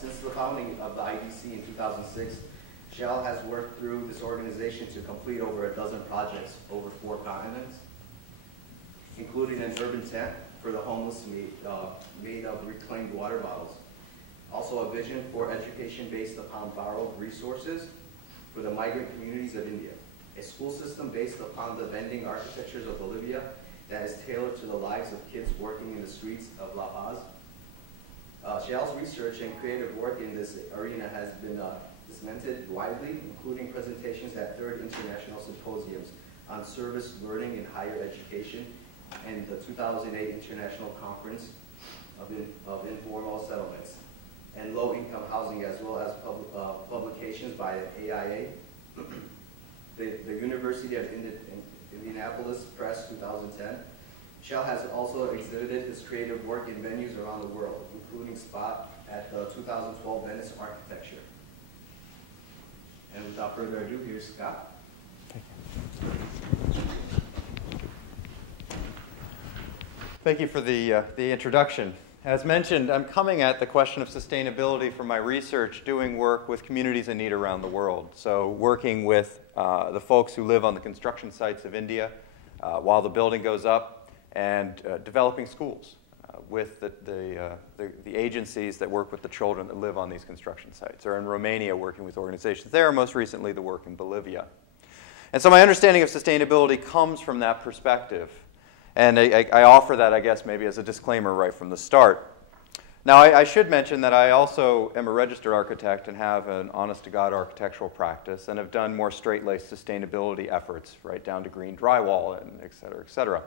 Since the founding of the IDC in 2006, Shell has worked through this organization to complete over a dozen projects over 4 continents, including an urban tent for the homeless made of reclaimed water bottles. Also a vision for education based upon borrowed resources for the migrant communities of India. A school system based upon the vending architectures of Bolivia that is tailored to the lives of kids working in the streets of La Paz. Shell's research and creative work in this arena has been disseminated widely, including presentations at 3rd International Symposiums on Service Learning in Higher Education and the 2008 International Conference of Informal Settlements and Low-Income Housing, as well as publications by AIA, the University of Indianapolis Press 2010. Shell has also exhibited its creative work in venues around the world, including Spot at the 2012 Venice Architecture. And without further ado, here's Scott. Thank you. Thank you for the introduction. As mentioned, I'm coming at the question of sustainability from my research, doing work with communities in need around the world. So working with the folks who live on the construction sites of India while the building goes up, and developing schools with the agencies that work with the children that live on these construction sites, or in Romania working with organizations there, most recently the work in Bolivia. And so my understanding of sustainability comes from that perspective. And I offer that, I guess, maybe as a disclaimer right from the start. Now, I should mention that I also am a registered architect and have an honest-to-God architectural practice and have done more straight-laced sustainability efforts, right down to green drywall and et cetera, et cetera.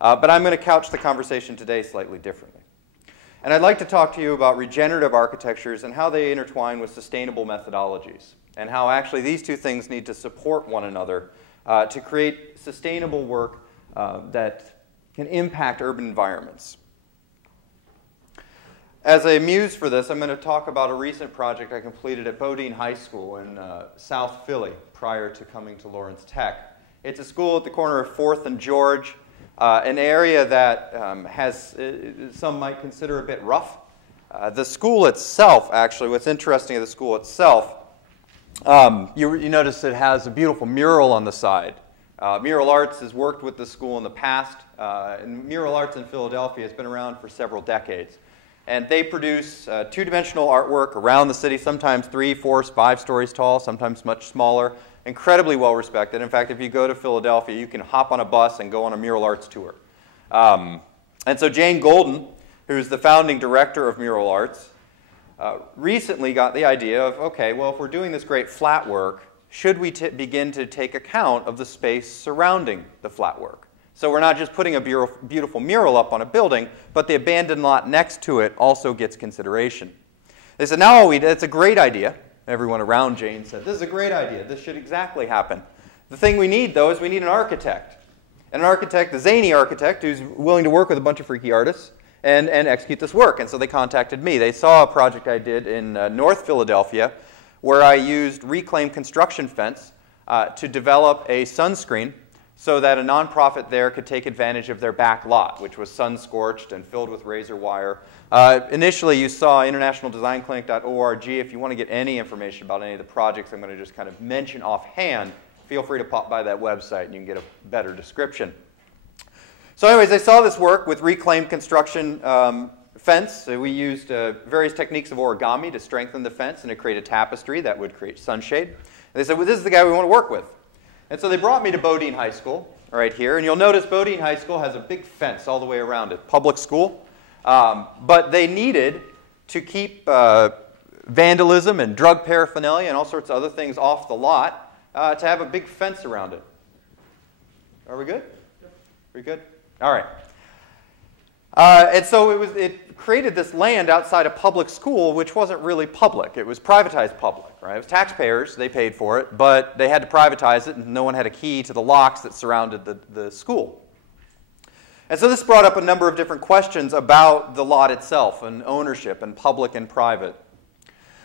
But I'm going to couch the conversation today slightly differently. And I'd like to talk to you about regenerative architectures and how they intertwine with sustainable methodologies, and how actually these two things need to support one another to create sustainable work that can impact urban environments. As a muse for this, I'm going to talk about a recent project I completed at Bodine High School in South Philly prior to coming to Lawrence Tech. It's a school at the corner of 4th and George, an area that has, some might consider a bit rough. The school itself, actually, what's interesting of the school itself, you notice it has a beautiful mural on the side. Mural Arts has worked with the school in the past, and Mural Arts in Philadelphia has been around for several decades. And they produce two-dimensional artwork around the city, sometimes 3, 4, 5 stories tall, sometimes much smaller, incredibly well respected. In fact, if you go to Philadelphia, you can hop on a bus and go on a Mural Arts tour. And so Jane Golden, who's the founding director of Mural Arts, recently got the idea of, okay, well, if we're doing this great flat work, should we begin to take account of the space surrounding the flat work? So we're not just putting a beautiful mural up on a building, but the abandoned lot next to it also gets consideration. They said, no, it's a great idea. Everyone around Jane said, this is a great idea. This should exactly happen. The thing we need, though, is we need an architect. And an architect, a zany architect, who's willing to work with a bunch of freaky artists and execute this work. And so they contacted me. They saw a project I did in North Philadelphia where I used reclaimed construction fence to develop a sunscreen so that a nonprofit there could take advantage of their back lot, which was sun-scorched and filled with razor wire. Initially, you saw internationaldesignClinic.org. If you want to get any information about any of the projects I'm going to just kind of mention offhand, feel free to pop by that website and you can get a better description. So anyways, I saw this work with reclaimed construction fence. So we used various techniques of origami to strengthen the fence and to create a tapestry that would create sunshade. And they said, well, this is the guy we want to work with. And so they brought me to Bodine High School, right here. And you'll notice Bodine High School has a big fence all the way around it, public school. But they needed to keep vandalism and drug paraphernalia and all sorts of other things off the lot to have a big fence around it. Are we good? Yep. We good? All right. And so it created this land outside a public school, which wasn't really public. It was privatized public, right? It was taxpayers, they paid for it, but they had to privatize it, and no one had a key to the locks that surrounded the school. And so this brought up a number of different questions about the lot itself, and ownership, and public and private.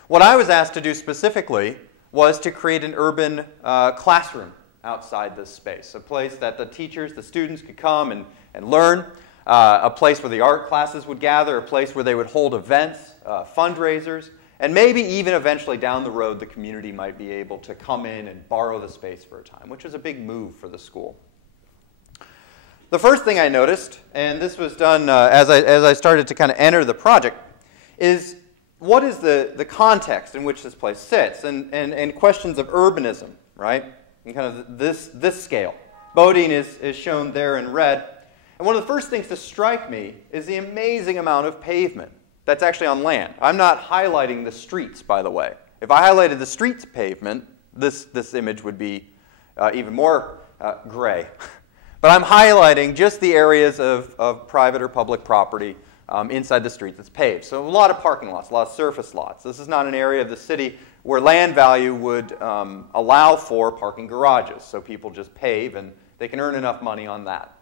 What I was asked to do specifically was to create an urban classroom outside this space, a place that the teachers, the students could come and learn, a place where the art classes would gather, a place where they would hold events, fundraisers, And maybe even eventually down the road, the community might be able to come in and borrow the space for a time, which is a big move for the school. The first thing I noticed, and this was done as I started to kind of enter the project, is what is the context in which this place sits, and questions of urbanism, right? And kind of this scale. Bodine is shown there in red. And one of the first things to strike me is the amazing amount of pavement that's actually on land. I'm not highlighting the streets, by the way. If I highlighted the streets pavement, this image would be even more gray. But I'm highlighting just the areas of private or public property inside the street that's paved. So a lot of parking lots, a lot of surface lots. This is not an area of the city where land value would allow for parking garages. So people just pave and they can earn enough money on that.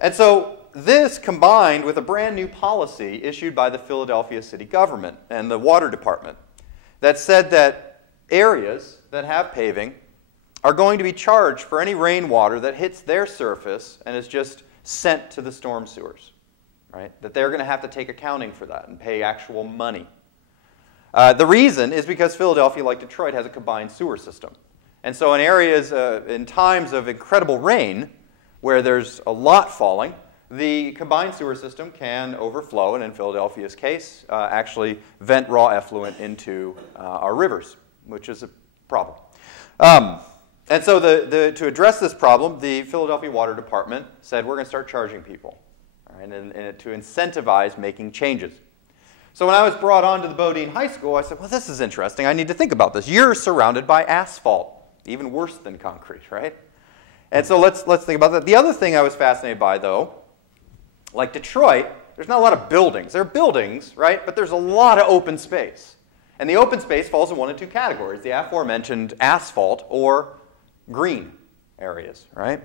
And so this combined with a brand new policy issued by the Philadelphia city government and the water department that said that areas that have paving are going to be charged for any rainwater that hits their surface and is just sent to the storm sewers, right? That they're going to have to take accounting for that and pay actual money. The reason is because Philadelphia, like Detroit, has a combined sewer system. And so in areas, in times of incredible rain, where there's a lot falling, the combined sewer system can overflow, and in Philadelphia's case, actually vent raw effluent into our rivers, which is a problem. And so to address this problem, the Philadelphia Water Department said, we're going to start charging people, right, and to incentivize making changes. So when I was brought on to the Bodine High School, I said, well, this is interesting. I need to think about this. You're surrounded by asphalt, even worse than concrete, right? And so let's think about that. The other thing I was fascinated by, though, like Detroit, there's not a lot of buildings. There are buildings, right, but there's a lot of open space. And the open space falls in one of two categories, the aforementioned asphalt or green areas, right?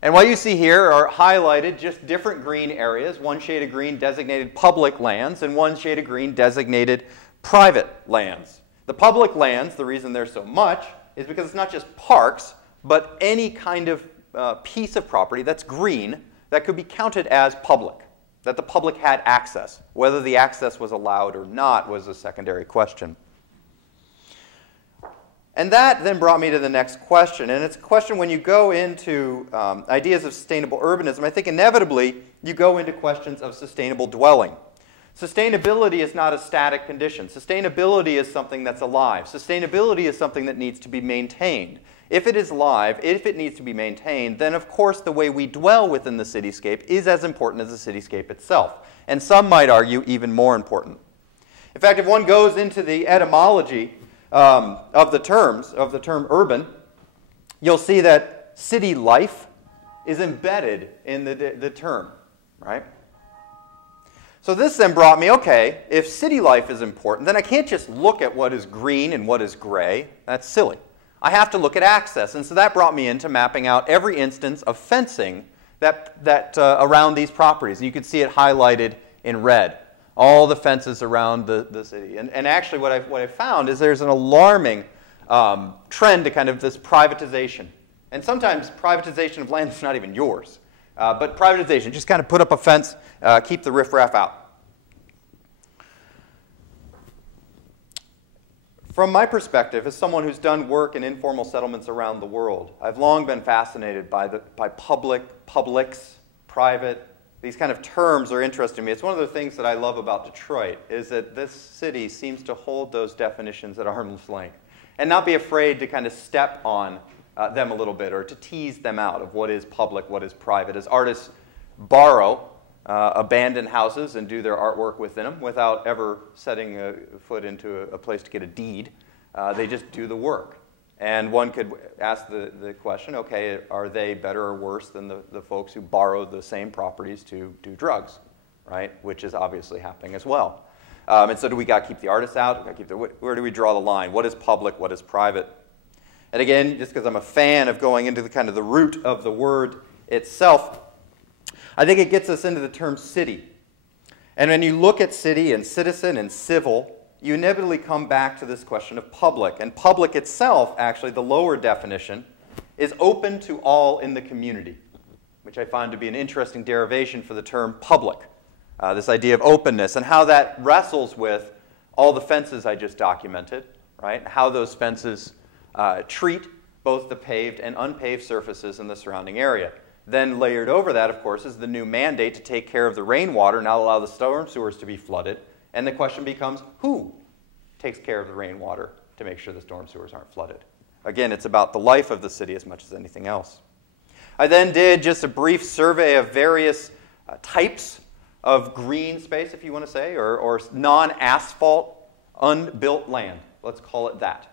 And what you see here are highlighted just different green areas, one shade of green designated public lands and one shade of green designated private lands. The public lands, the reason there's so much, is because it's not just parks, but any kind of piece of property that's green that could be counted as public, that the public had access. Whether the access was allowed or not was a secondary question. And that then brought me to the next question, and it's a question when you go into ideas of sustainable urbanism, I think inevitably you go into questions of sustainable dwelling. Sustainability is not a static condition. Sustainability is something that's alive. Sustainability is something that needs to be maintained. If it is alive, if it needs to be maintained, then of course the way we dwell within the cityscape is as important as the cityscape itself, and some might argue even more important. In fact, if one goes into the etymology of the term urban, you'll see that city life is embedded in the term, right? So this then brought me, okay, if city life is important, then I can't just look at what is green and what is gray. That's silly. I have to look at access, and so that brought me into mapping out every instance of fencing that around these properties. And you can see it highlighted in red. All the fences around the city. And actually what I found is there's an alarming trend to kind of this privatization. And sometimes privatization of land is not even yours. But privatization, just kind of put up a fence, keep the riffraff out. From my perspective, as someone who's done work in informal settlements around the world, I've long been fascinated by public, publics, private. These kind of terms are interesting to me. It's one of the things that I love about Detroit is that this city seems to hold those definitions at arm's length and not be afraid to kind of step on them a little bit or to tease them out of what is public, what is private. As artists borrow abandoned houses and do their artwork within them without ever setting a foot into a place to get a deed, they just do the work. And one could ask the question, okay, are they better or worse than the folks who borrow the same properties to do drugs, right? Which is obviously happening as well. And so do we got to keep the artists out? Where do we draw the line? What is public? What is private? And again, just because I'm a fan of going into the kind of the root of the word itself, I think it gets us into the term city. And when you look at city and citizen and civil, you inevitably come back to this question of public. And public itself, actually, the lower definition, is open to all in the community, which I find to be an interesting derivation for the term public. This idea of openness and how that wrestles with all the fences I just documented, right? How those fences treat both the paved and unpaved surfaces in the surrounding area. Then layered over that, of course, is the new mandate to take care of the rainwater, not allow the storm sewers to be flooded. And the question becomes, who takes care of the rainwater to make sure the storm sewers aren't flooded? Again, it's about the life of the city as much as anything else. I then did just a brief survey of various types of green space, if you want to say, or non-asphalt, unbuilt land. Let's call it that.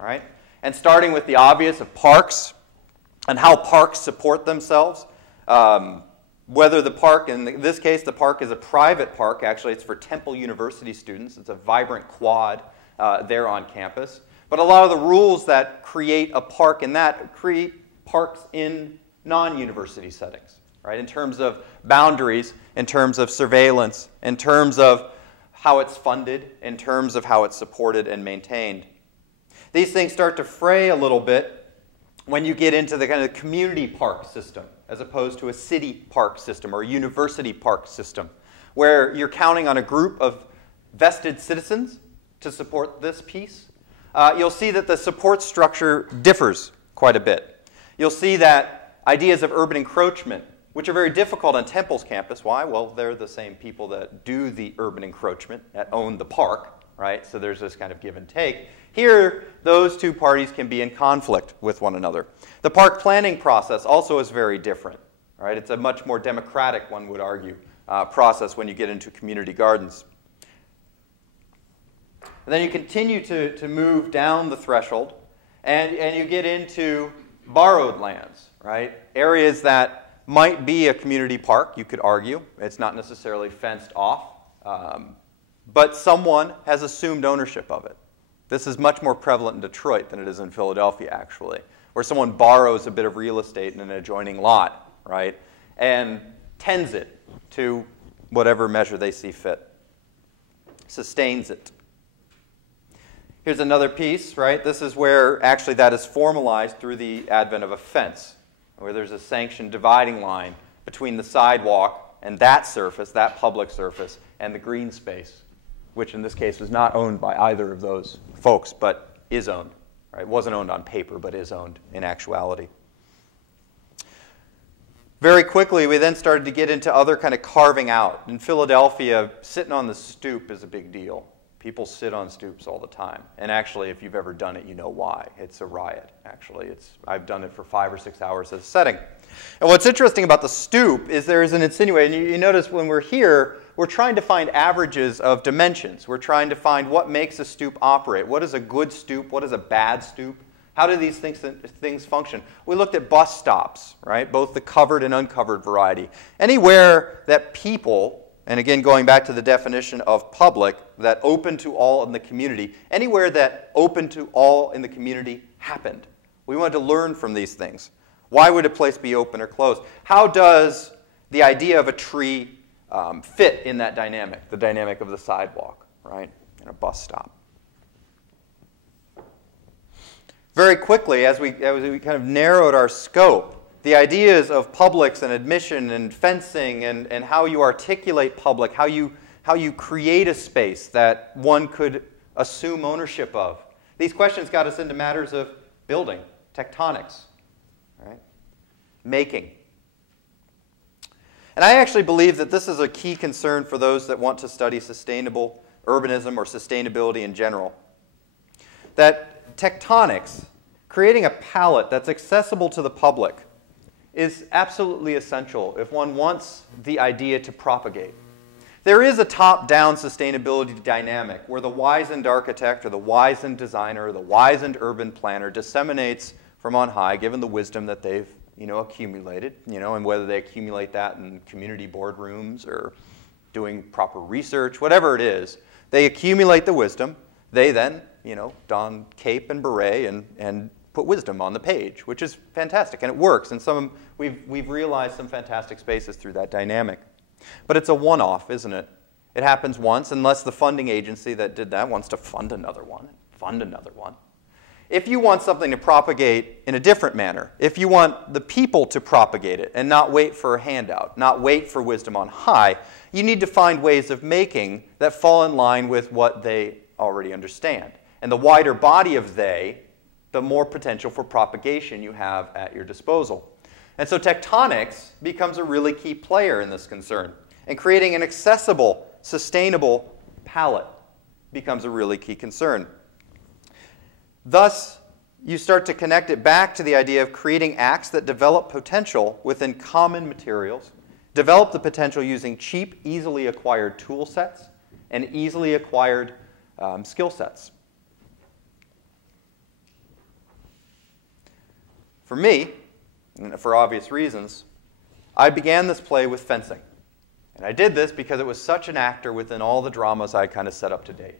All right? And starting with the obvious of parks and how parks support themselves. Whether the park, in this case, the park is a private park. Actually, it's for Temple University students. It's a vibrant quad there on campus. But a lot of the rules that create a park in that create parks in non-university settings, right? In terms of boundaries, in terms of surveillance, in terms of how it's funded, in terms of how it's supported and maintained. These things start to fray a little bit when you get into the kind of community park system as opposed to a city park system or a university park system, where you're counting on a group of vested citizens to support this piece. You'll see that the support structure differs quite a bit. You'll see that ideas of urban encroachment, which are very difficult on Temple's campus. Why? Well, they're the same people that do the urban encroachment, that own the park, right? So there's this kind of give and take. Here, those two parties can be in conflict with one another. The park planning process also is very different, right? It's a much more democratic, one would argue, process when you get into community gardens. And then you continue to move down the threshold, and you get into borrowed lands, right? Areas that might be a community park, you could argue. It's not necessarily fenced off, but someone has assumed ownership of it. This is much more prevalent in Detroit than it is in Philadelphia, actually, where someone borrows a bit of real estate in an adjoining lot, right, and tends it to whatever measure they see fit, sustains it. Here's another piece, right? This is where actually that is formalized through the advent of a fence, where there's a sanctioned dividing line between the sidewalk and that surface, that public surface, and the green space, which in this case was not owned by either of those folks, but is owned. Right? It wasn't owned on paper, but is owned in actuality. Very quickly, we then started to get into other kind of carving out. In Philadelphia, sitting on the stoop is a big deal. People sit on stoops all the time. And actually, if you've ever done it, you know why. It's a riot, actually. I've done it for 5 or 6 hours as a setting. And what's interesting about the stoop is there is an insinuation. You notice when we're here, we're trying to find averages of dimensions. We're trying to find what makes a stoop operate. What is a good stoop? What is a bad stoop? How do these things function? We looked at bus stops, right? Both the covered and uncovered variety. Anywhere that people, and again, going back to the definition of public, that open to all in the community, anywhere that open to all in the community happened. We wanted to learn from these things. Why would a place be open or closed? How does the idea of a tree fit in that dynamic, the dynamic of the sidewalk, right, and a bus stop? Very quickly, as we kind of narrowed our scope, the ideas of publics and admission and fencing and how you articulate public, how you create a space that one could assume ownership of. These questions got us into matters of building, tectonics, right? Making. And I actually believe that this is a key concern for those that want to study sustainable urbanism or sustainability in general. That tectonics, creating a palette that's accessible to the public, is absolutely essential if one wants the idea to propagate. There is a top-down sustainability dynamic where the wizened architect or the wizened designer or the wizened urban planner disseminates from on high, given the wisdom that they've accumulated, and whether they accumulate that in community boardrooms or doing proper research, whatever it is, they accumulate the wisdom. They then, don cape and beret and put wisdom on the page, which is fantastic, and it works. And we've realized some fantastic spaces through that dynamic. But it's a one-off, isn't it? It happens once, unless the funding agency that did that wants to fund another one, fund another one. If you want something to propagate in a different manner, if you want the people to propagate it and not wait for a handout, not wait for wisdom on high, you need to find ways of making that fall in line with what they already understand. And the wider body of they, the more potential for propagation you have at your disposal. And so tectonics becomes a really key player in this concern. And creating an accessible, sustainable palette becomes a really key concern. Thus, you start to connect it back to the idea of creating acts that develop potential within common materials, develop the potential using cheap, easily acquired tool sets, and easily acquired skill sets. For me, and for obvious reasons, I began this play with fencing. And I did this because it was such an actor within all the dramas I kind of set up to date.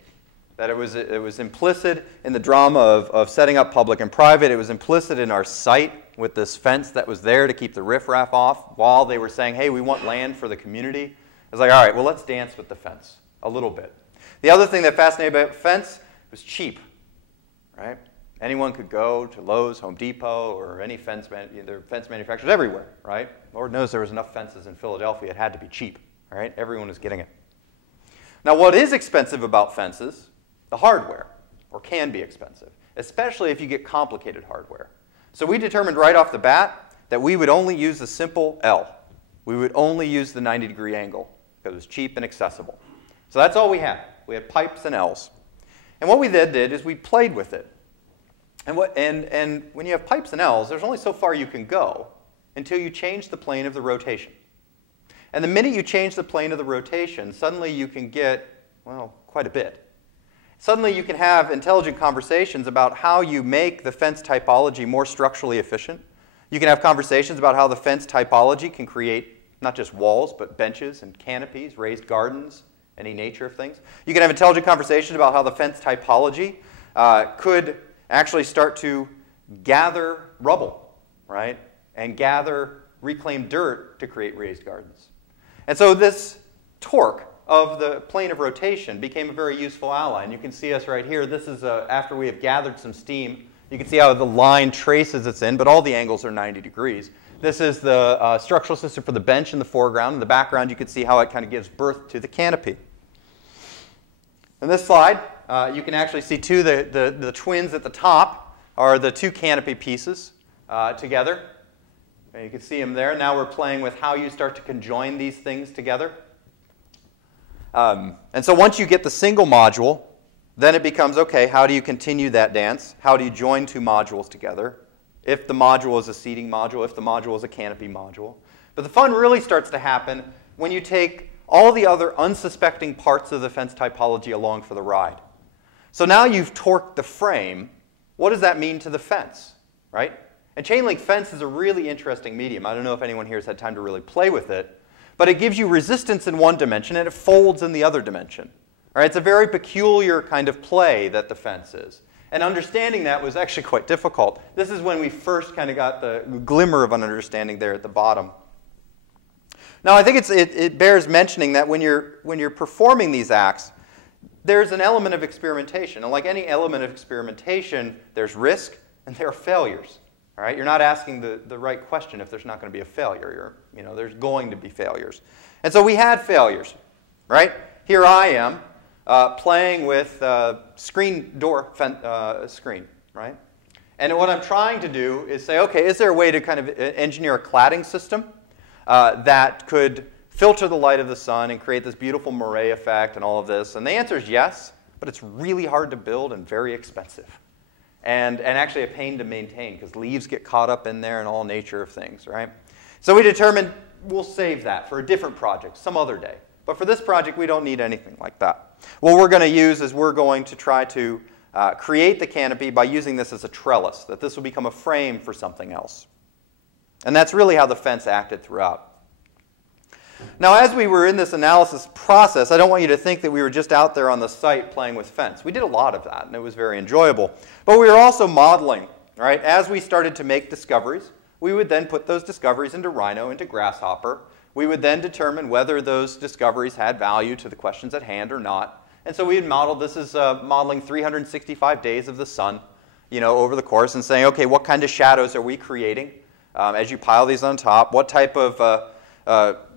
That it was implicit in the drama of setting up public and private. It was implicit in our site with this fence that was there to keep the riffraff off while they were saying, hey, we want land for the community. I was like, all right, well, let's dance with the fence a little bit. The other thing that fascinated me about fence was cheap, right? Anyone could go to Lowe's, Home Depot, or any fence manufacturers everywhere, right? Lord knows there was enough fences in Philadelphia. It had to be cheap, right? Everyone was getting it. Now, what is expensive about fences? The hardware, or can be expensive, especially if you get complicated hardware. So we determined right off the bat that we would only use the simple L. We would only use the 90-degree angle because it was cheap and accessible. So that's all we had. We had pipes and L's. And what we then did is we played with it. And when you have pipes and L's, there's only so far you can go until you change the plane of the rotation. And the minute you change the plane of the rotation, suddenly you can get, well, quite a bit. Suddenly you can have intelligent conversations about how you make the fence typology more structurally efficient. You can have conversations about how the fence typology can create not just walls, but benches and canopies, raised gardens, any nature of things. You can have intelligent conversations about how the fence typology could actually start to gather rubble, right? And gather reclaimed dirt to create raised gardens. And so this torque of the plane of rotation became a very useful ally. And you can see us right here. This is after we have gathered some steam. You can see how the line traces it's in, but all the angles are 90 degrees. This is the structural system for the bench in the foreground. In the background, you can see how it kind of gives birth to the canopy. In this slide, you can actually see the twins at the top are the two canopy pieces together. And you can see them there. Now we're playing with how you start to conjoin these things together. And so once you get the single module, then it becomes, okay, how do you continue that dance? How do you join two modules together? If the module is a seating module, if the module is a canopy module. But the fun really starts to happen when you take all the other unsuspecting parts of the fence typology along for the ride. So now you've torqued the frame. What does that mean to the fence, right? And chain link fence is a really interesting medium. I don't know if anyone here has had time to really play with it. But it gives you resistance in one dimension, and it folds in the other dimension. All right, it's a very peculiar kind of play that the fence is. And understanding that was actually quite difficult. This is when we first kind of got the glimmer of an understanding there at the bottom. Now, I think it bears mentioning that when you're performing these acts, there's an element of experimentation. And like any element of experimentation, there's risk and there are failures. All right? You're not asking the right question if there's not going to be a failure. There's going to be failures. And so we had failures, right? Here I am playing with screen, right? And what I'm trying to do is say, okay, is there a way to kind of engineer a cladding system that could filter the light of the sun and create this beautiful moire effect and all of this? And the answer is yes, but it's really hard to build and very expensive. And actually a pain to maintain because leaves get caught up in there and all nature of things, right? So we determined we'll save that for a different project some other day. But for this project, we don't need anything like that. What we're going to use is we're going to try to create the canopy by using this as a trellis, that this will become a frame for something else. And that's really how the fence acted throughout. Now, as we were in this analysis process, I don't want you to think that we were just out there on the site playing with fence. We did a lot of that, and it was very enjoyable. But we were also modeling, right? As we started to make discoveries, we would then put those discoveries into Rhino, into Grasshopper. We would then determine whether those discoveries had value to the questions at hand or not. And so we had modeled, this is modeling 365 days of the sun, over the course and saying, okay, what kind of shadows are we creating as you pile these on top? What type of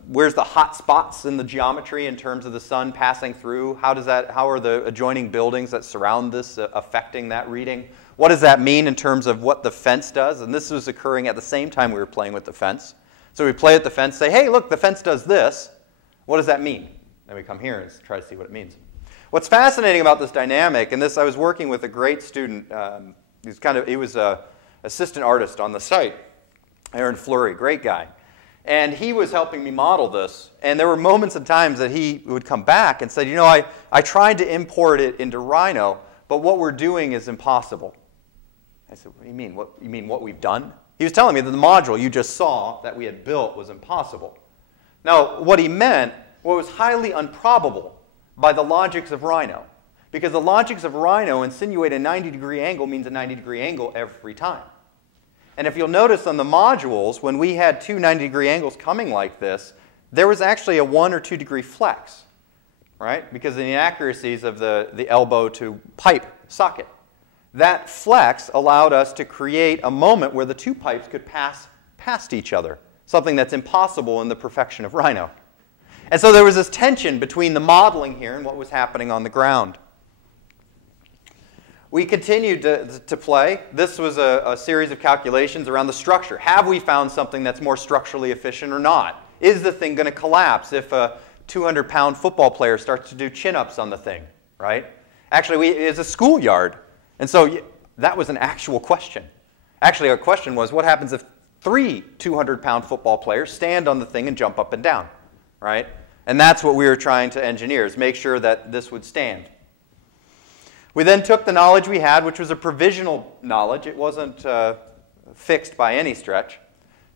where's the hot spots in the geometry in terms of the sun passing through? How are the adjoining buildings that surround this affecting that reading? What does that mean in terms of what the fence does? And this was occurring at the same time we were playing with the fence. So we play at the fence, say, hey, look, the fence does this. What does that mean? Then we come here and try to see what it means. What's fascinating about this dynamic, and this I was working with a great student. He was an assistant artist on the site, Aaron Fleury, great guy. And he was helping me model this. And there were moments and times that he would come back and say, you know, I tried to import it into Rhino, but what we're doing is impossible. I said, what do you mean? You mean what we've done? He was telling me that the module you just saw that we had built was impossible. Now, what he meant, what was highly improbable by the logics of Rhino. Because the logics of Rhino insinuate a 90-degree angle means a 90-degree angle every time. And if you'll notice on the modules, when we had two 90-degree angles coming like this, there was actually a 1 or 2 degree flex, right? Because of the inaccuracies of the elbow to pipe socket. That flex allowed us to create a moment where the two pipes could pass past each other, something that's impossible in the perfection of Rhino. And so there was this tension between the modeling here and what was happening on the ground. We continued to play. This was a series of calculations around the structure. Have we found something that's more structurally efficient or not? Is the thing going to collapse if a 200-pound football player starts to do chin-ups on the thing, right? Actually, it's a schoolyard. And so that was an actual question. Actually, our question was, what happens if 3 200-pound football players stand on the thing and jump up and down, right? And that's what we were trying to engineer, is make sure that this would stand. We then took the knowledge we had, which was a provisional knowledge. It wasn't fixed by any stretch.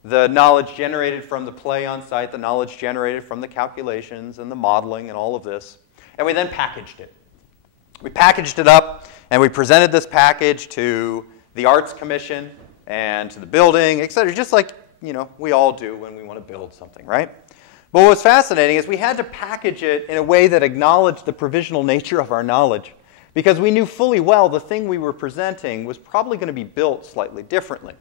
The knowledge generated from the play on site, the knowledge generated from the calculations and the modeling and all of this. And we then packaged it. We packaged it up, and we presented this package to the Arts Commission and to the building, etc., just like, you know, we all do when we want to build something, right? But what was fascinating is we had to package it in a way that acknowledged the provisional nature of our knowledge, because we knew fully well the thing we were presenting was probably going to be built slightly differently.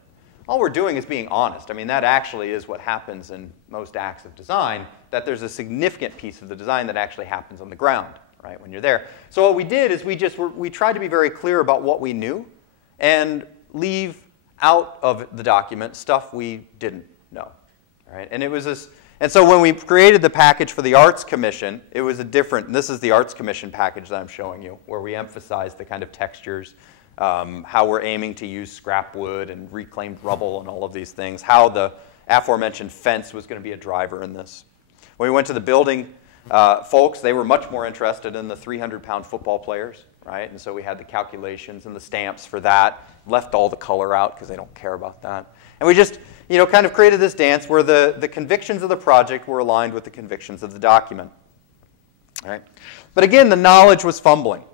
All we're doing is being honest. I mean, that actually is what happens in most acts of design, that there's a significant piece of the design that actually happens on the ground, right, when you're there. So what we did is we tried to be very clear about what we knew and leave out of the document stuff we didn't know, right? And it was this. And so when we created the package for the Arts Commission, it was a different, this is the Arts Commission package that I'm showing you, where we emphasize the kind of textures, how we're aiming to use scrap wood and reclaimed rubble and all of these things, how the aforementioned fence was going to be a driver in this. When we went to the building folks, they were much more interested in the 300-pound football players, right? And so we had the calculations and the stamps for that, left all the color out because they don't care about that. And we just, you know, kind of created this dance where the convictions of the project were aligned with the convictions of the document. Right? But again, the knowledge was fumbling.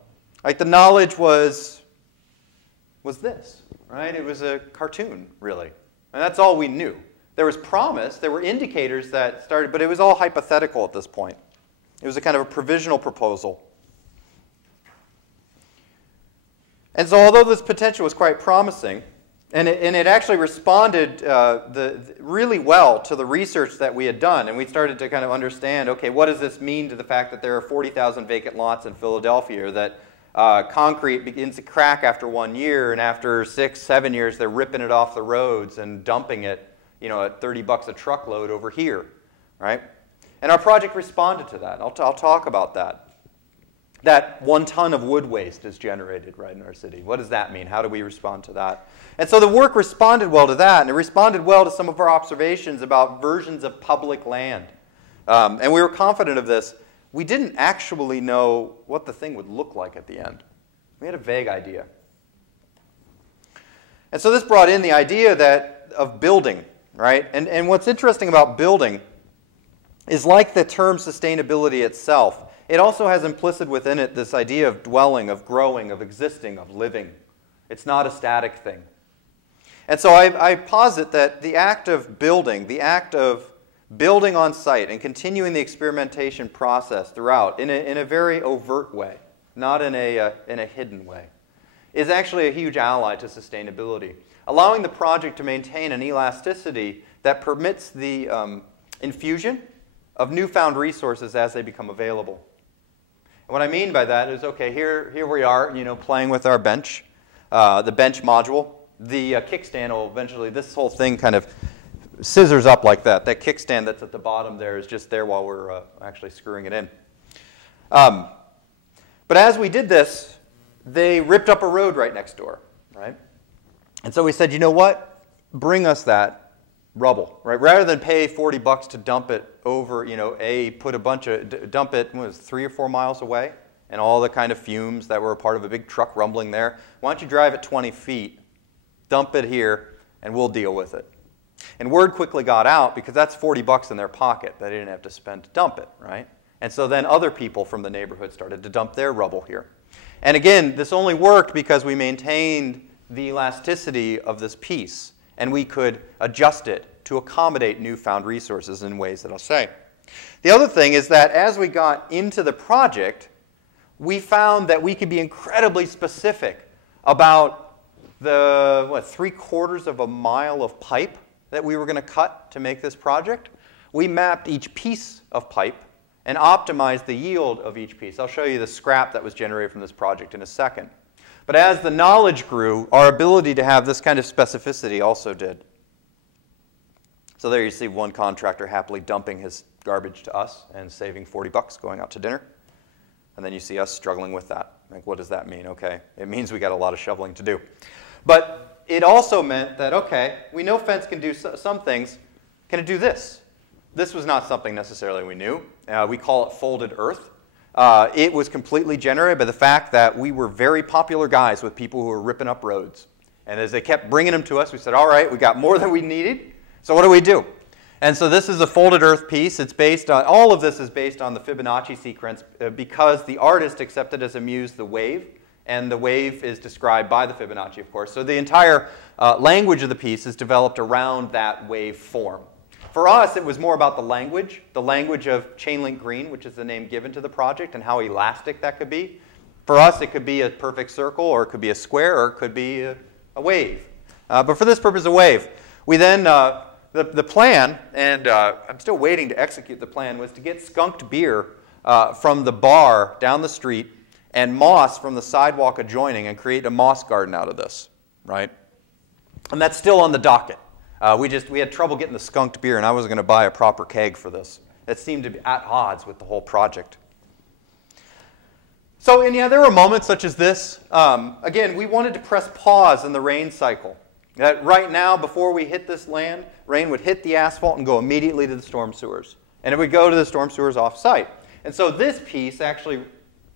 Like, the knowledge was this, right? It was a cartoon, really. And that's all we knew. There was promise, there were indicators that started, but it was all hypothetical at this point. It was a kind of a provisional proposal. And so although this potential was quite promising, and it actually responded really well to the research that we had done, and we started to kind of understand, okay, what does this mean to the fact that there are 40,000 vacant lots in Philadelphia, or that concrete begins to crack after 1 year, and after 6, 7 years, they're ripping it off the roads and dumping it, you know, at $30 a truckload over here, right? And our project responded to that. I'll talk about that. That 1 ton of wood waste is generated, right, in our city. What does that mean? How do we respond to that? And so the work responded well to that, and it responded well to some of our observations about versions of public land. And we were confident of this. We didn't actually know what the thing would look like at the end. We had a vague idea. And so this brought in the idea of building, right? And what's interesting about building is, like the term sustainability itself, it also has implicit within it this idea of dwelling, of growing, of existing, of living. It's not a static thing. And so I posit that the act of building on site and continuing the experimentation process throughout in a very overt way, not in a hidden way, is actually a huge ally to sustainability, allowing the project to maintain an elasticity that permits the infusion of newfound resources as they become available. And what I mean by that is, okay, here we are, playing with our bench, the bench module. The kickstand will eventually, this whole thing kind of scissors up like that. That kickstand that's at the bottom there is just there while we're actually screwing it in. But as we did this, they ripped up a road right next door, right? And so we said, you know what? Bring us that rubble, right? Rather than pay $40 to dump it over, dump it, what was it, 3 or 4 miles away, and all the kind of fumes that were a part of a big truck rumbling there. Why don't you drive it 20 feet, dump it here, and we'll deal with it. And word quickly got out because that's $40 in their pocket that they didn't have to spend to dump it, right? And so then other people from the neighborhood started to dump their rubble here. And again, this only worked because we maintained the elasticity of this piece, and we could adjust it to accommodate newfound resources in ways that I'll say. The other thing is that as we got into the project, we found that we could be incredibly specific about the 3/4 of a mile of pipe that we were going to cut to make this project. We mapped each piece of pipe and optimized the yield of each piece. I'll show you the scrap that was generated from this project in a second. But as the knowledge grew, our ability to have this kind of specificity also did. So there you see one contractor happily dumping his garbage to us and saving $40 going out to dinner. And then you see us struggling with that. Like, what does that mean? Okay, it means we got a lot of shoveling to do. But it also meant that, okay, we know fence can do some things. Can it do this? This was not something necessarily we knew. We call it folded earth. It was completely generated by the fact that we were very popular guys with people who were ripping up roads. And as they kept bringing them to us, we said, all right, we got more than we needed, so what do we do? And so this is a folded earth piece. It's based on, all of this is based on the Fibonacci sequence because the artist accepted as a muse the wave, and the wave is described by the Fibonacci, of course. So the entire language of the piece is developed around that wave form. For us, it was more about the language of chain link green, which is the name given to the project, and how elastic that could be. For us, it could be a perfect circle, or it could be a square, or it could be a wave. But for this purpose, a wave. We then, the plan, and I'm still waiting to execute the plan, was to get skunked beer from the bar down the street and moss from the sidewalk adjoining and create a moss garden out of this, right? And that's still on the docket. We had trouble getting the skunked beer, and I wasn't going to buy a proper keg for this. It seemed to be at odds with the whole project. So, and yeah, there were moments such as this. Again, we wanted to press pause in the rain cycle. That right now, before we hit this land, rain would hit the asphalt and go immediately to the storm sewers. And it would go to the storm sewers off-site. And so this piece actually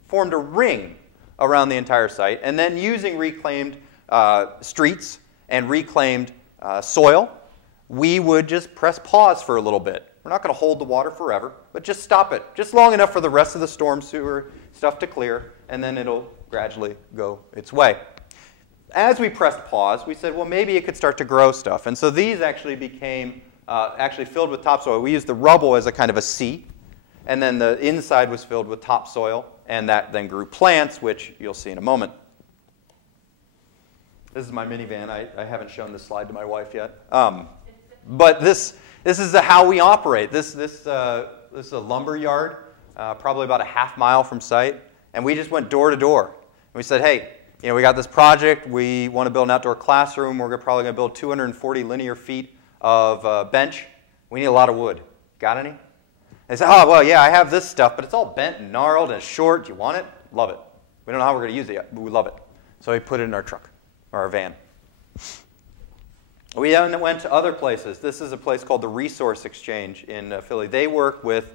formed a ring around the entire site, and then using reclaimed streets and reclaimed soil, we would just press pause for a little bit. We're not going to hold the water forever, but just stop it, just long enough for the rest of the storm sewer stuff to clear, and then it'll gradually go its way. As we pressed pause, we said, well, maybe it could start to grow stuff. And so these actually became filled with topsoil. We used the rubble as a kind of a C, and then the inside was filled with topsoil, and that then grew plants, which you'll see in a moment. This is my minivan. I haven't shown this slide to my wife yet. But this is how we operate. This is a lumber yard, probably about a half mile from site. And we just went door to door. And we said, hey, we got this project. We want to build an outdoor classroom. We're probably going to build 240 linear feet of bench. We need a lot of wood. Got any? They said, oh, well, yeah, I have this stuff, but it's all bent and gnarled and it's short. Do you want it? Love it. We don't know how we're going to use it yet, but we love it. So we put it in our truck, or our van. We then went to other places. This is a place called the Resource Exchange in Philly. They work with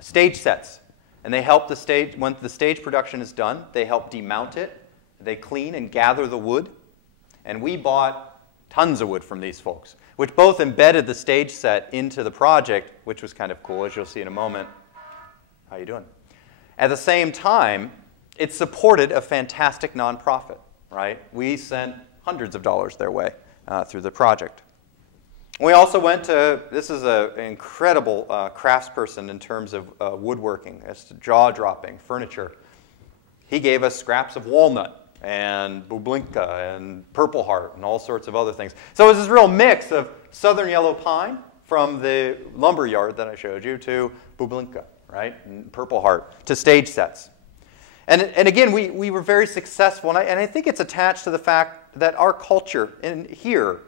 stage sets, and they help the stage, when the stage production is done, they help demount it, they clean and gather the wood, and we bought tons of wood from these folks, which both embedded the stage set into the project, which was kind of cool, as you'll see in a moment. How you doing? At the same time, it supported a fantastic nonprofit, right? We sent hundreds of dollars their way through the project. We also went to, this is an incredible craftsperson in terms of woodworking, as to jaw-dropping, furniture. He gave us scraps of walnut and bublinka and purple heart and all sorts of other things. So it was this real mix of southern yellow pine from the lumber yard that I showed you to Bublinka, right, and Purple Heart, to stage sets. And again, we were very successful, and I think it's attached to the fact that our culture in here,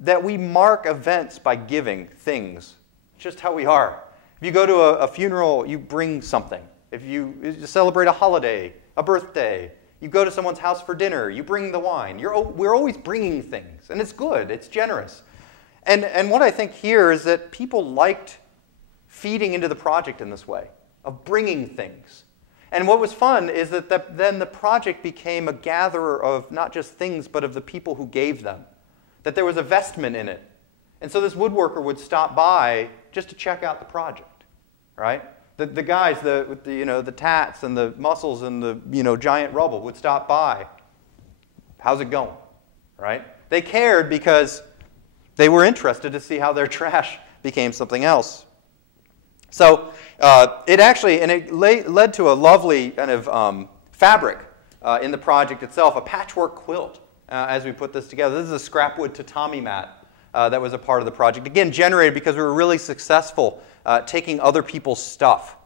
that we mark events by giving things. It's just how we are. If you go to a funeral, you bring something. If you celebrate a holiday, a birthday, you go to someone's house for dinner, you bring the wine. We're always bringing things, and it's good, it's generous. And what I think here is that people liked feeding into the project in this way, of bringing things. And what was fun is that then the project became a gatherer of not just things, but of the people who gave them. That there was a vestment in it. And so this woodworker would stop by just to check out the project, right? The guys with the tats and the muscles and the giant rubble would stop by. How's it going, right? They cared because they were interested to see how their trash became something else. So it led to a lovely kind of fabric in the project itself, a patchwork quilt, as we put this together. This is a scrap wood tatami mat that was a part of the project. Again, generated because we were really successful taking other people's stuff.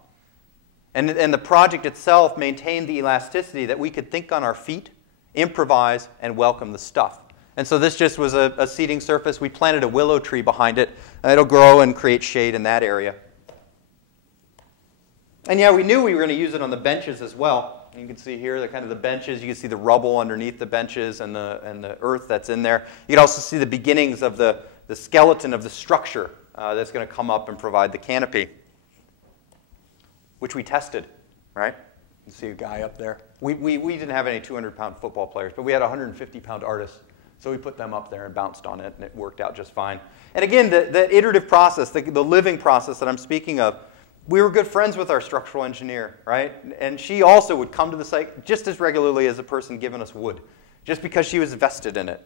And the project itself maintained the elasticity that we could think on our feet, improvise, and welcome the stuff. And so this just was a seating surface. We planted a willow tree behind it. It'll grow and create shade in that area. And yeah, we knew we were going to use it on the benches as well. You can see here the benches. You can see the rubble underneath the benches and the earth that's in there. You can also see the beginnings of the skeleton of the structure that's going to come up and provide the canopy, which we tested, right? You see a guy up there. We didn't have any 200-pound football players, but we had 150-pound artists. So we put them up there and bounced on it, and it worked out just fine. And again, the iterative process, the living process that I'm speaking of, we were good friends with our structural engineer, right? And she also would come to the site just as regularly as the person giving us wood, just because she was vested in it.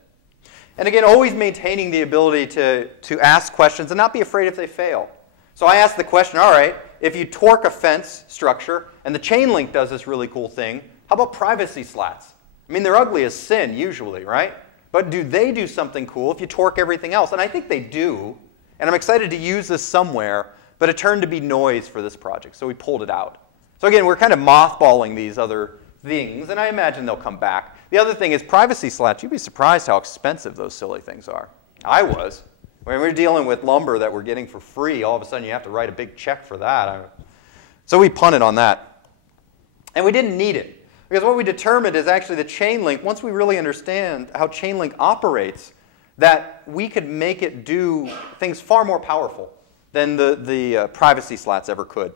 And again, always maintaining the ability to ask questions and not be afraid if they fail. So I asked the question, all right, if you torque a fence structure and the chain link does this really cool thing, how about privacy slats? I mean, they're ugly as sin usually, right? But do they do something cool if you torque everything else? And I think they do. And I'm excited to use this somewhere. But it turned to be noise for this project, so we pulled it out. So again, we're kind of mothballing these other things, and I imagine they'll come back. The other thing is privacy slats. You'd be surprised how expensive those silly things are. I was. When we're dealing with lumber that we're getting for free, all of a sudden you have to write a big check for that. So we punted on that. And we didn't need it. Because what we determined is actually the chain link, once we really understand how chain link operates, that we could make it do things far more powerful than the privacy slats ever could.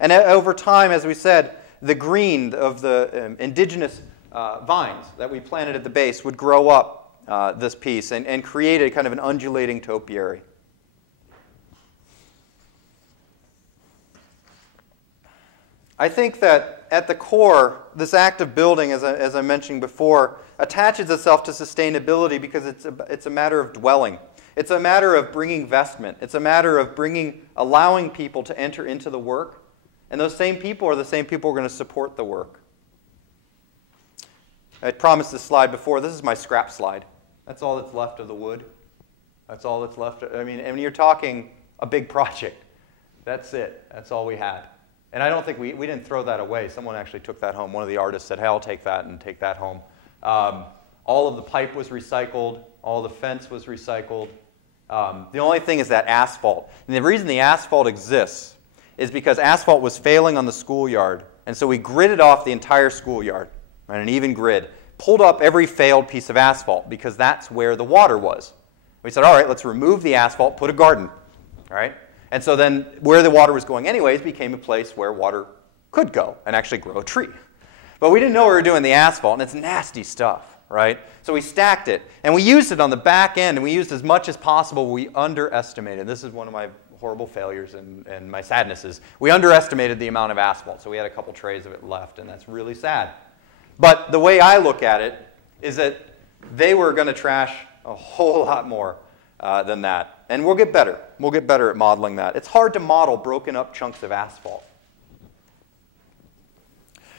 And over time, as we said, the green of the indigenous vines that we planted at the base would grow up this piece and create a kind of an undulating topiary. I think that at the core, this act of building, as I mentioned before, attaches itself to sustainability because it's a matter of dwelling. It's a matter of bringing vestment. It's a matter of allowing people to enter into the work. And those same people are the same people who are going to support the work. I promised this slide before. This is my scrap slide. That's all that's left of the wood. That's all that's left. I mean, and you're talking a big project. That's it. That's all we had. And I don't think we didn't throw that away. Someone actually took that home. One of the artists said, hey, I'll take that and take that home. All of the pipe was recycled. All the fence was recycled. The only thing is that asphalt. And the reason the asphalt exists is because asphalt was failing on the schoolyard. And so we gridded off the entire schoolyard, right, an even grid, pulled up every failed piece of asphalt because that's where the water was. We said, all right, let's remove the asphalt, put a garden. All right? And so then where the water was going anyways became a place where water could go and actually grow a tree. But we didn't know we were doing the asphalt, and it's nasty stuff, right? So we stacked it, and we used it on the back end, and we used as much as possible. We underestimated. This is one of my horrible failures and my sadnesses. We underestimated the amount of asphalt, so we had a couple trays of it left, and that's really sad. But the way I look at it is that they were going to trash a whole lot more than that. And we'll get better. We'll get better at modeling that. It's hard to model broken up chunks of asphalt.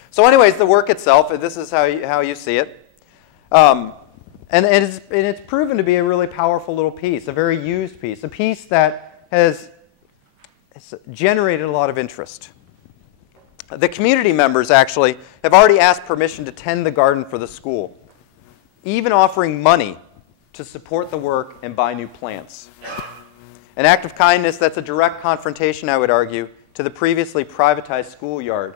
So anyways, the work itself, this is how you see it. And it's proven to be a really powerful little piece, a very used piece, a piece that has generated a lot of interest. The community members actually have already asked permission to tend the garden for the school, even offering money to support the work and buy new plants. An act of kindness that's a direct confrontation, I would argue, to the previously privatized schoolyard.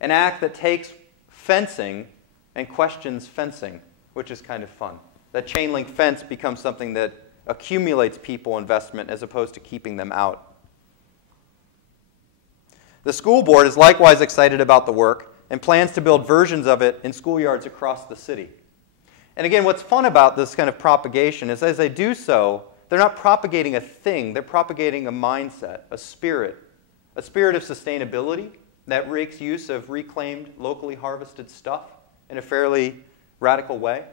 An act that takes fencing and questions fencing, which is kind of fun. That chain link fence becomes something that accumulates people investment as opposed to keeping them out. The school board is likewise excited about the work and plans to build versions of it in schoolyards across the city. And again, what's fun about this kind of propagation is as they do so, they're not propagating a thing, they're propagating a mindset, a spirit of sustainability that makes use of reclaimed, locally harvested stuff in a fairly radical way.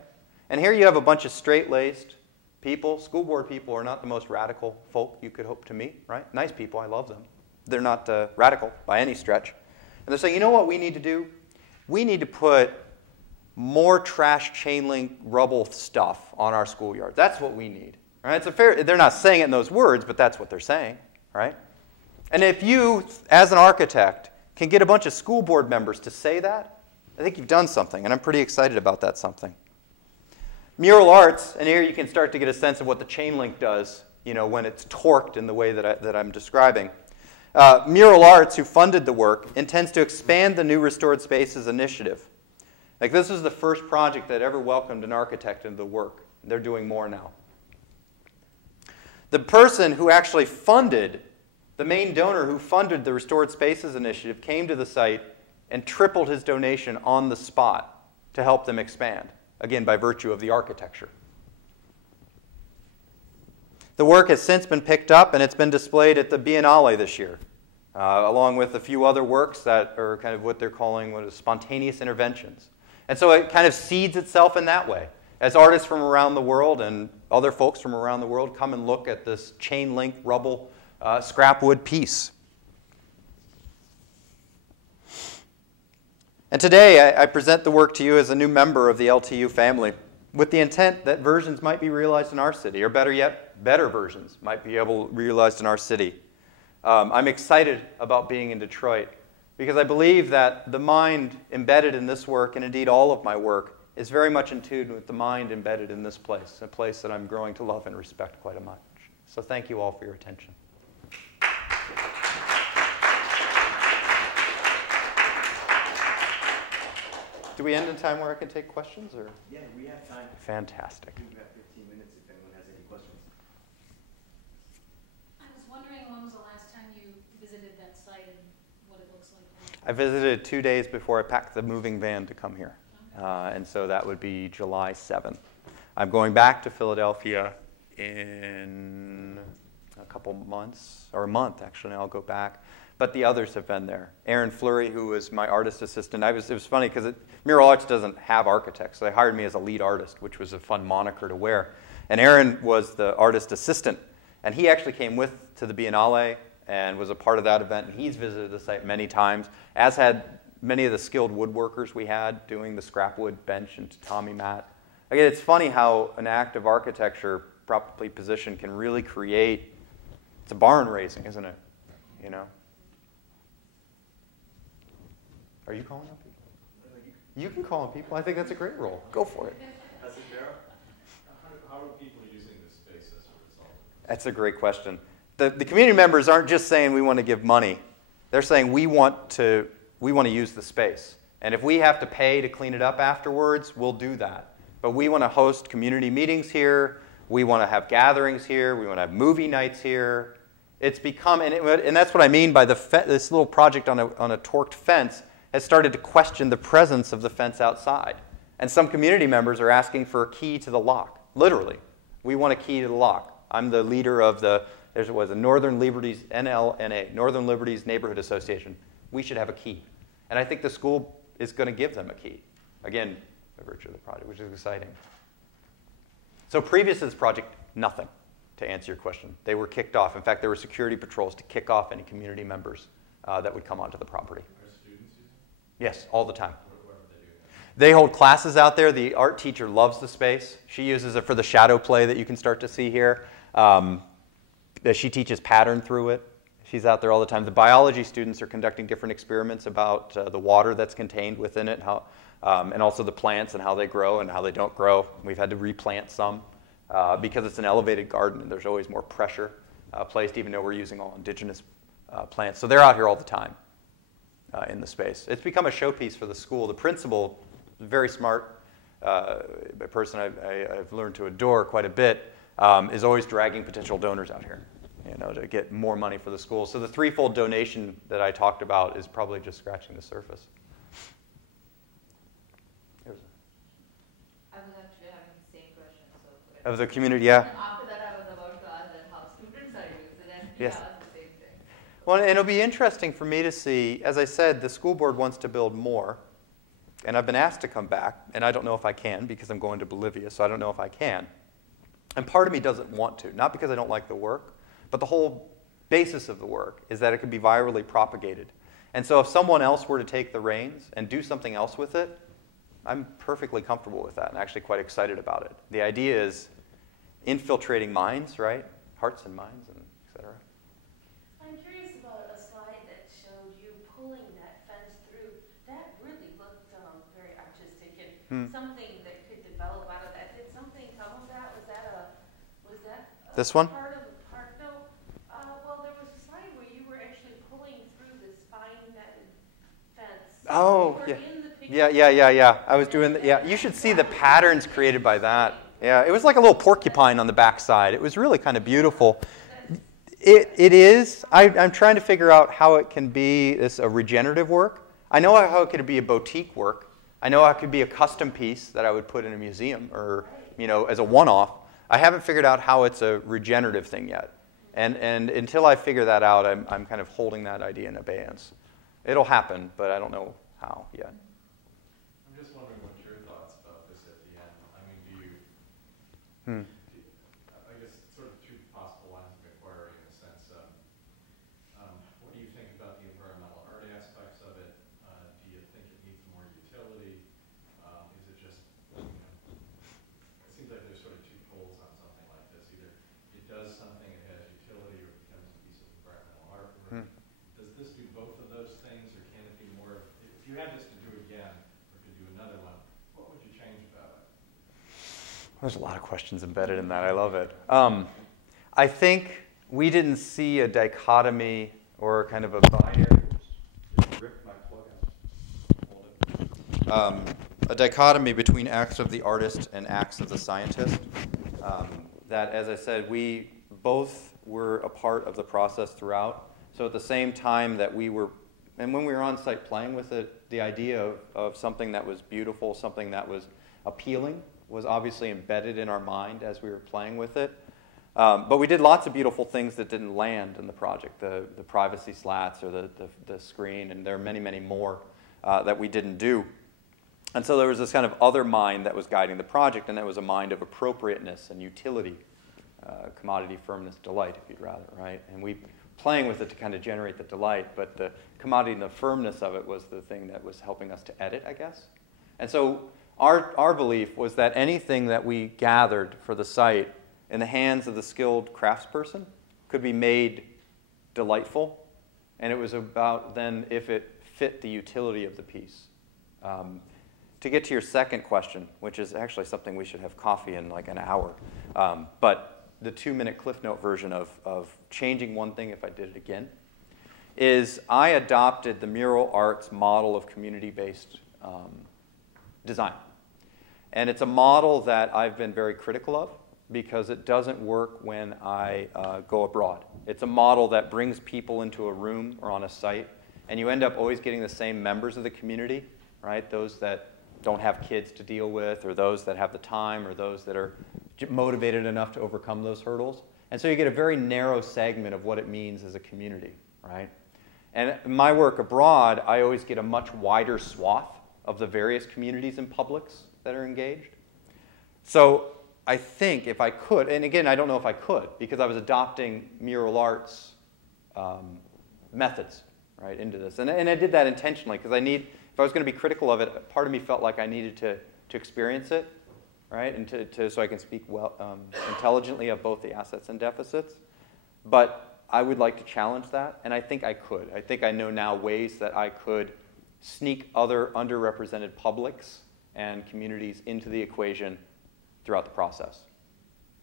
And here you have a bunch of straight-laced people. School board people are not the most radical folk you could hope to meet, right? Nice people, I love them. They're not radical by any stretch. And they're saying, you know what we need to do? We need to put more trash chain link rubble stuff on our schoolyard. That's what we need. Right? They're not saying it in those words, but that's what they're saying. Right? And if you, as an architect, can get a bunch of school board members to say that, I think you've done something, and I'm pretty excited about that something. Mural Arts, and here you can start to get a sense of what the chain link does, when it's torqued in the way that I'm describing. Mural Arts, who funded the work, intends to expand the New Restored Spaces initiative. Like, this was the first project that ever welcomed an architect into the work. They're doing more now. The person who actually funded, the main donor who funded the Restored Spaces initiative, came to the site and tripled his donation on the spot to help them expand, again, by virtue of the architecture. The work has since been picked up, and it's been displayed at the Biennale this year, along with a few other works that are kind of what they're calling spontaneous interventions. And so it kind of seeds itself in that way. As artists from around the world and other folks from around the world come and look at this chain link rubble scrap wood piece. And today I present the work to you as a new member of the LTU family with the intent that versions might be realized in our city, or better yet, better versions might be realized in our city. I'm excited about being in Detroit because I believe that the mind embedded in this work, and indeed all of my work, is very much in tune with the mind embedded in this place, a place that I'm growing to love and respect quite a much. So thank you all for your attention. Do we end in time where I can take questions? Or? Yeah, we have time. Fantastic. We have 15 minutes if anyone has any questions. I was wondering, when was the last time you visited that site and what it looks like now? I visited 2 days before I packed the moving van to come here. And so that would be July 7th. I'm going back to Philadelphia in a couple months, or a month actually, and I'll go back. But the others have been there. Aaron Fleury, who was my artist assistant, it was funny because Mural Arts doesn't have architects. So they hired me as a lead artist, which was a fun moniker to wear. And Aaron was the artist assistant. And he actually came to the Biennale and was a part of that event. And he's visited the site many times, as had many of the skilled woodworkers we had doing the scrap wood bench and tatami mat. Again, it's funny how an act of architecture properly positioned can really create, it's a barn raising, isn't it? Are you calling on people? You can call on people. I think that's a great role. Go for it. How are people using this space as a result? That's a great question. The community members aren't just saying we want to give money. They're saying we want to use the space. And if we have to pay to clean it up afterwards, we'll do that. But we want to host community meetings here. We want to have gatherings here. We want to have movie nights here. It's become, and that's what I mean by this little project on a torqued fence has started to question the presence of the fence outside. And some community members are asking for a key to the lock. Literally, we want a key to the lock. I'm the leader of the Northern Liberties, NLNA, Northern Liberties Neighborhood Association. We should have a key. And I think the school is going to give them a key. Again, by virtue of the project, which is exciting. So previous to this project, nothing, to answer your question. They were kicked off. In fact, there were security patrols to kick off any community members that would come onto the property. Are students using it? Yes, all the time. What are they doing? They hold classes out there. The art teacher loves the space. She uses it for the shadow play that you can start to see here. She teaches pattern through it. She's out there all the time. The biology students are conducting different experiments about the water that's contained within it, and also the plants and how they grow and how they don't grow. We've had to replant some because it's an elevated garden and there's always more pressure placed, even though we're using all indigenous plants. So they're out here all the time in the space. It's become a showpiece for the school. The principal, very smart person I've learned to adore quite a bit, is always dragging potential donors out here, to get more money for the school. So the threefold donation that I talked about is probably just scratching the surface. I was actually having the same question. So of the community, yeah. And after that, I was about to ask that how students are using it, and Yes. asked the same thing. Well, and it'll be interesting for me to see, as I said, the school board wants to build more, and I've been asked to come back, and I don't know if I can because I'm going to Bolivia, so I don't know if I can. And part of me doesn't want to, not because I don't like the work, but the whole basis of the work is that it could be virally propagated. And so if someone else were to take the reins and do something else with it, I'm perfectly comfortable with that and actually quite excited about it. The idea is infiltrating minds, right? Hearts and minds, and et cetera. I'm curious about a slide that showed you pulling that fence through. That really looked very artistic and something that could develop out of that. Did something come of that? Was that a This one? part of the park? No. Well, there was a slide where you were actually pulling through this fine netted fence. Oh, You yeah. were in the picture. Yeah. I was doing, you should see the patterns created by that. Yeah, it was like a little porcupine on the backside. It was really kind of beautiful. It is. I'm trying to figure out how it can be a regenerative work. I know how it could be a boutique work. I know how it could be a custom piece that I would put in a museum or, as a one-off. I haven't figured out how it's a regenerative thing yet. And until I figure that out, I'm kind of holding that idea in abeyance. It'll happen, but I don't know how yet. I'm just wondering what your thoughts about this at the end. I mean, I guess sort of two possible lines of inquiry in a sense. What do you think about the environmental art aspects of it? Do you think it needs more utility? Is it just, it seems like there's sort of two poles on something like this. Either it does something, it has utility, or it becomes a piece of environmental art. Does this do both of those things, or can it be more, if you had this to do again, or to do another one, what would you change about it? There's a lot of questions embedded in that. I love it. I think we didn't see a dichotomy or kind of a binary. Just ripped my plug out. Hold it. A dichotomy between acts of the artist and acts of the scientist. That, as I said, we both were a part of the process throughout. So at the same time that we were, and when we were on site playing with it, the idea of something that was beautiful, something that was appealing, was obviously embedded in our mind as we were playing with it. But we did lots of beautiful things that didn't land in the project, the privacy slats or the screen, and there are many, many more that we didn't do. And so there was this kind of other mind that was guiding the project, and that was a mind of appropriateness and utility, commodity, firmness, delight, if you'd rather, right? And we playing with it to kind of generate the delight, but the commodity and the firmness of it was the thing that was helping us to edit, I guess. And so our belief was that anything that we gathered for the site in the hands of the skilled craftsperson could be made delightful, and it was about then if it fit the utility of the piece. To get to your second question, which is actually something we should have coffee in like an hour, but the 2-minute Cliff Note version of changing one thing if I did it again, is I adopted the Mural Arts model of community-based design. And it's a model that I've been very critical of because it doesn't work when I go abroad. It's a model that brings people into a room or on a site, and you end up always getting the same members of the community, right? Those that don't have kids to deal with, or those that have the time, or those that are motivated enough to overcome those hurdles. And so you get a very narrow segment of what it means as a community, right? And in my work abroad, I always get a much wider swath of the various communities and publics that are engaged. So I think if I could, and again, I don't know if I could, because I was adopting Mural Arts methods, right, into this. And I did that intentionally, because if I was going to be critical of it, part of me felt like I needed to experience it, right, and so I can speak well, intelligently of both the assets and deficits. But I would like to challenge that, and I think I could. I think I know now ways that I could sneak other underrepresented publics and communities into the equation throughout the process.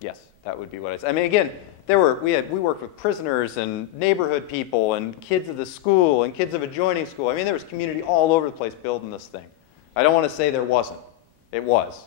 Yes, that would be what I said. I mean, again, we worked with prisoners and neighborhood people and kids of the school and kids of adjoining school. I mean, there was community all over the place building this thing. I don't want to say there wasn't. It was.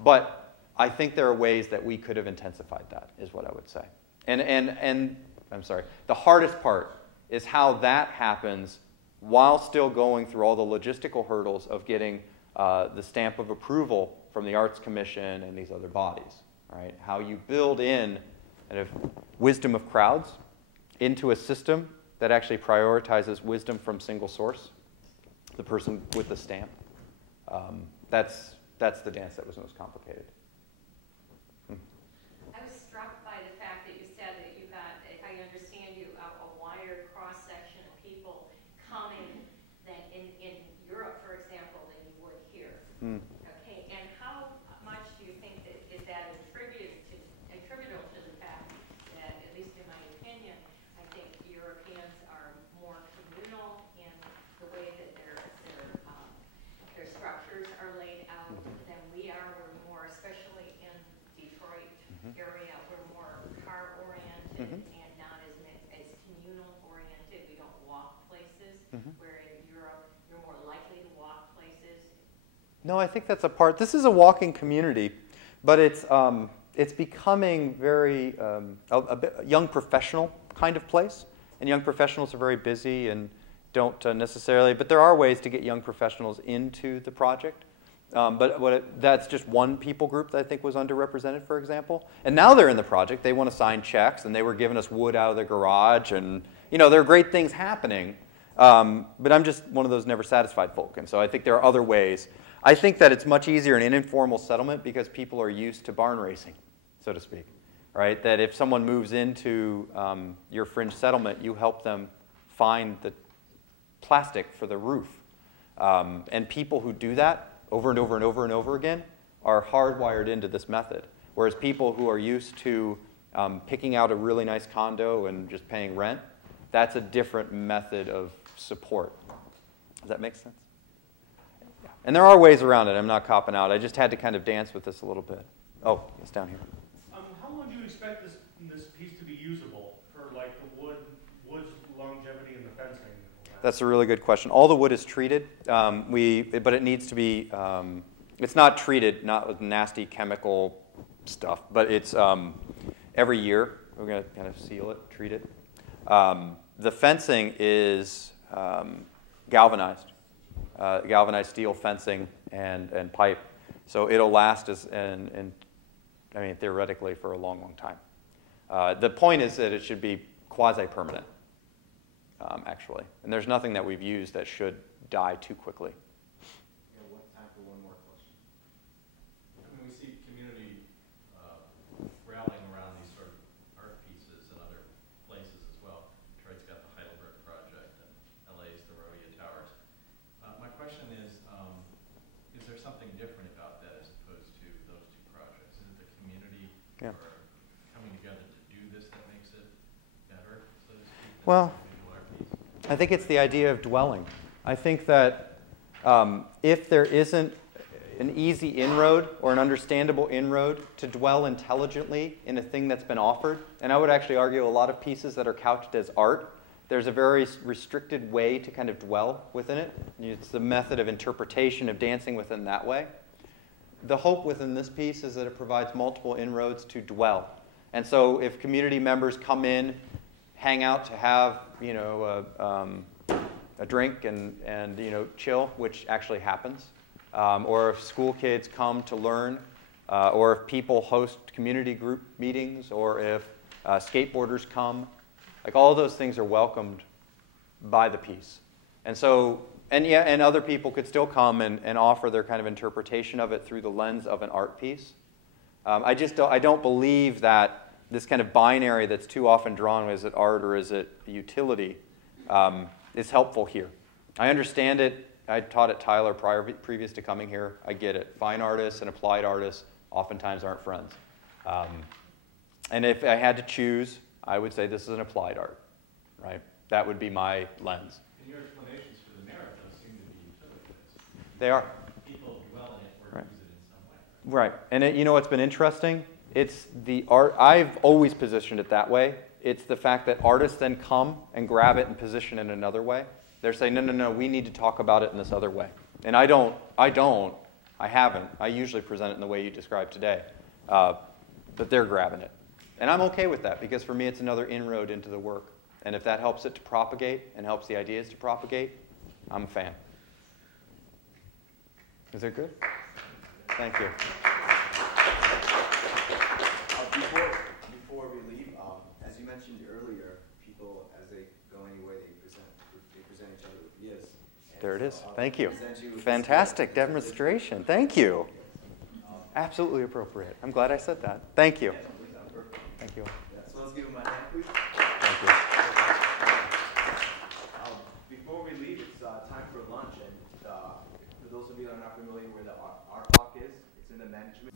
But I think there are ways that we could have intensified that, is what I would say. And I'm sorry, the hardest part is how that happens while still going through all the logistical hurdles of getting the stamp of approval from the Arts Commission and these other bodies, right? How you build in kind of wisdom of crowds into a system that actually prioritizes wisdom from single source, the person with the stamp. That's the dance that was most complicated. I was struck by the fact that you said that you got, if I understand you, a wider cross-section of people coming than in Europe, for example, than you would here. Okay, and how much do you think that is that attributable to the fact that, at least in my opinion, I think Europeans are more communal in the way that their structures are laid out than we are. We're more, especially in Detroit area, we're more car-oriented and not as communal-oriented. We don't walk places, where in Europe, you're more likely to walk places. No, I think that's a part. This is a walking community, but it's becoming very a bit young professional kind of place. And young professionals are very busy and don't necessarily, but there are ways to get young professionals into the project. That's just one people group that I think was underrepresented, for example. And now they're in the project. They want to sign checks, and they were giving us wood out of their garage. And, there are great things happening. But I'm just one of those never satisfied folk. And so I think there are other ways. I think that it's much easier in an informal settlement because people are used to barn racing, so to speak. Right? That if someone moves into your fringe settlement, you help them find the plastic for the roof. And people who do that over and over and over and over again are hardwired into this method. Whereas people who are used to picking out a really nice condo and just paying rent, that's a different method of support. Does that make sense? Yeah. And there are ways around it. I'm not copping out. I just had to kind of dance with this a little bit. Oh, it's down here. How long do you expect this piece to be usable for, like, the wood's longevity and the fencing? That's a really good question. All the wood is treated, but it needs to be, it's not treated, not with nasty chemical stuff, but it's every year we're going to kind of seal it, treat it. The fencing is galvanized steel fencing and pipe. So it'll last theoretically for a long, long time. The point is that it should be quasi-permanent. Actually. And there's nothing that we've used that should die too quickly. Time for one more question. I mean, we see community rallying around these sort of art pieces in other places as well. Detroit's got the Heidelberg Project, and LA's the Rodeo Towers. My question is there something different about that as opposed to those two projects? Is it the community or coming together to do this that makes it better, so to speak? Well, I think it's the idea of dwelling. I think that if there isn't an easy inroad or an understandable inroad to dwell intelligently in a thing that's been offered, and I would actually argue a lot of pieces that are couched as art, there's a very restricted way to kind of dwell within it. It's the method of interpretation of dancing within that way. The hope within this piece is that it provides multiple inroads to dwell. And so if community members come in, hang out to have, a drink and chill, which actually happens, or if school kids come to learn, or if people host community group meetings, or if skateboarders come, like all of those things are welcomed by the piece. And so, and other people could still come and offer their kind of interpretation of it through the lens of an art piece. I don't believe that this kind of binary that's too often drawn, is it art or is it utility, is helpful here. I understand it. I taught at Tyler previous to coming here. I get it. Fine artists and applied artists oftentimes aren't friends. And if I had to choose, I would say this is an applied art, right? That would be my lens. And your explanations for the merit, though, seem to be utility-based. They are. People dwell in it or Right. use it in some way. Right. And you know what's been interesting? It's the art. I've always positioned it that way. It's the fact that artists then come and grab it and position it in another way. They're saying, no, we need to talk about it in this other way. And I haven't. I usually present it in the way you described today. But they're grabbing it. And I'm okay with that because for me it's another inroad into the work. And if that helps it to propagate and helps the ideas to propagate, I'm a fan. Is that good? Thank you. Before we leave, as you mentioned earlier, people, as they go anywhere, they present each other with gifts. There it is. Thank you. Present you with Fantastic demonstration. Thank you. Absolutely appropriate. I'm glad I said that. Thank you. Thank you. Yeah, so let's give him a hand, please. Thank you. Before we leave, it's time for lunch, and for those of you that are not familiar where the art talk is, it's in the management.